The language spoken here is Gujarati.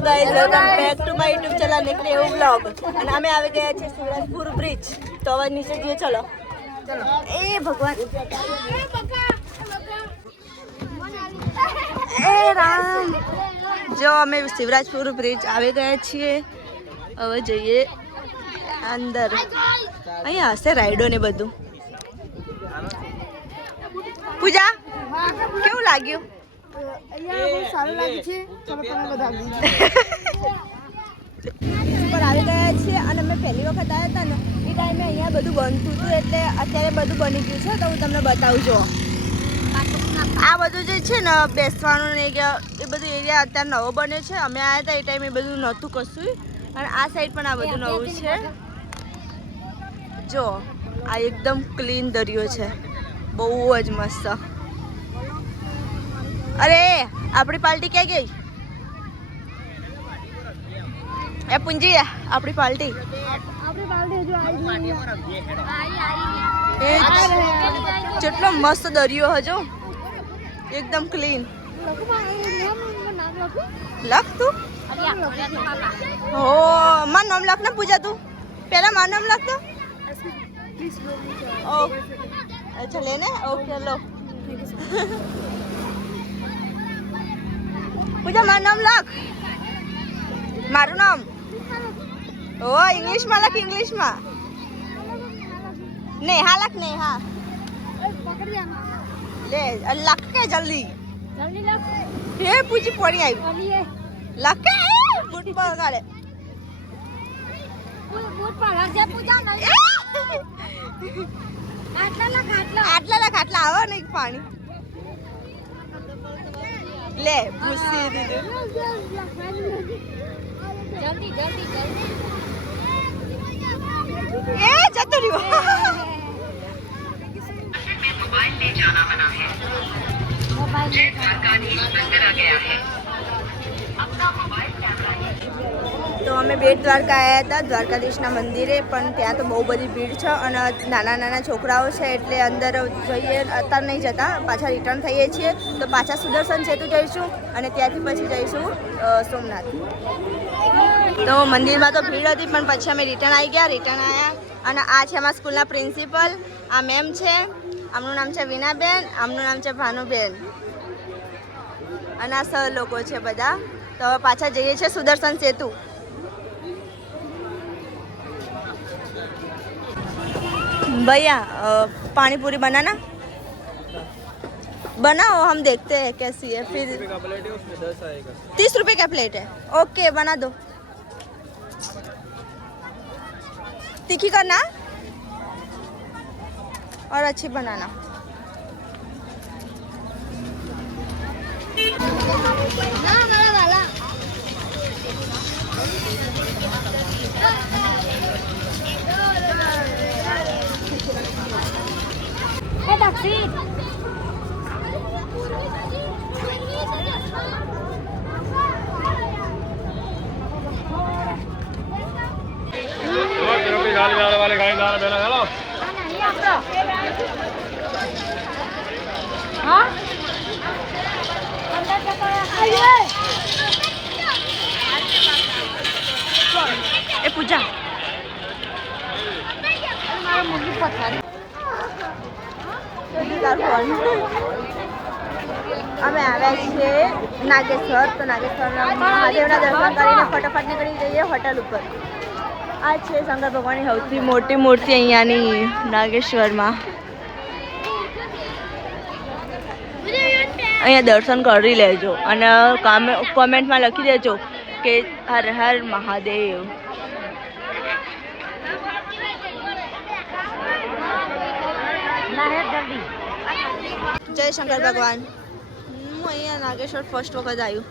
guys welcome back to my YouTube channel निकले એવું વ્લોગ અને અમે આવી ગયા છે સુરજપુર બ્રિજ તો હવે નીચે જઈએ ચલો એ ભગવાન એ રામ જો અમે શિવરાજપુર બ્રિજ આવી ગયા છીએ હવે જઈએ અંદર અહીંયા હશે રાઈડો ને બધું પૂજા કેવું લાગ્યું સારું લાગે છે પર આવી ગયા છીએ અને મેં પહેલી વખત આવ્યા હતા ને એ ટાઈમે અહીંયા બધું બનતું હતું એટલે અત્યારે બધું બની ગયું છે તો હું તમને બતાવું છું આ બધું જે છે ને બેસવાનું ને એ બધું એરિયા અત્યારે નવો બન્યો છે અમે આવ્યા હતા એ ટાઈમે એ બધું નહોતું કશું અને આ સાઈડ પણ આ બધું નવું છે જો આ એકદમ ક્લીન દરિયો છે બહુ જ મસ્ત અરે આપણી પાર્ટી ક્યાં ગઈ એ પૂંજી આપણી પાર્ટી કેટલો મસ્ત દરિયો હજો એકદમ ક્લીન લખ તું હો મારું નામ લખ ને પૂજા તું પહેલા મારું નામ લખ તો ઓ અચ્છા લેને ઓકે લો પૂજા મારું નામ લખ મારું નામ ઓ ઇંગ્લિશમાં લખ ઇંગ્લિશમાં નેહા લખ નેહા લે લખ કે જલ્દી હે પૂછી પડી આવી લખ કે બૂટ પગાડે આટલા આવો ને પાણી લે પૂછી દીધું એ જતો રહ્યો मोबाइल ले जाना मना है मोबाइल દ્વારકાધીશ અંદર आ गया है अपना मोबाइल कैमरा તો અમે બેટ દ્વારકા આવ્યા હતા દ્વારકાધીશના મંદિરે પણ ત્યાં તો બહુ બધી ભીડ છે અને નાના નાના છોકરાઓ છે એટલે અંદર જઈએ અત્યારે નહીં જતા પાછા રિટર્ન થઈએ છીએ તો પાછા સુદર્શન સેતુ જઈશું અને ત્યાંથી પછી જઈશું સોમનાથ તો મંદિરમાં તો ભીડ હતી પણ પછી અમે રિટર્ન આવ્યા અને આ છે અમારા સ્કૂલના પ્રિન્સિપલ આ મેમ છે આમનું નામ છે વિનાબેન આમનું નામ છે ભાનુબેન અને આ સર લોકો છે બધા તો હવે પાછા જઈએ છીએ સુદર્શન સેતુ भैया पानी पूरी बनाना बनाओ हम देखते हैं कैसी है फिर 30 रुपए का प्लेट है ओके बना दो तीखी करना और अच्छी बनाना वाले गाड़ी दाना बेला हेलो हाँ ए पूजा અમે આવ્યા છીએ નાગેશ્વર તો નાગેશ્વર મહાદેવના દર્શન કરીને ફટાફટ નીકળી જઈએ હોટલ ઉપર આ છે શંકર ભગવાનની સૌથી મોટી મૂર્તિ અહીંયાની નાગેશ્વરમાં અહીંયા દર્શન કરી લેજો અને કોમેન્ટમાં લખી દેજો કે હર હર મહાદેવ જય શંકર ભગવાન હું અહીંયા નાગેશ્વર ફર્સ્ટ વખત આવ્યું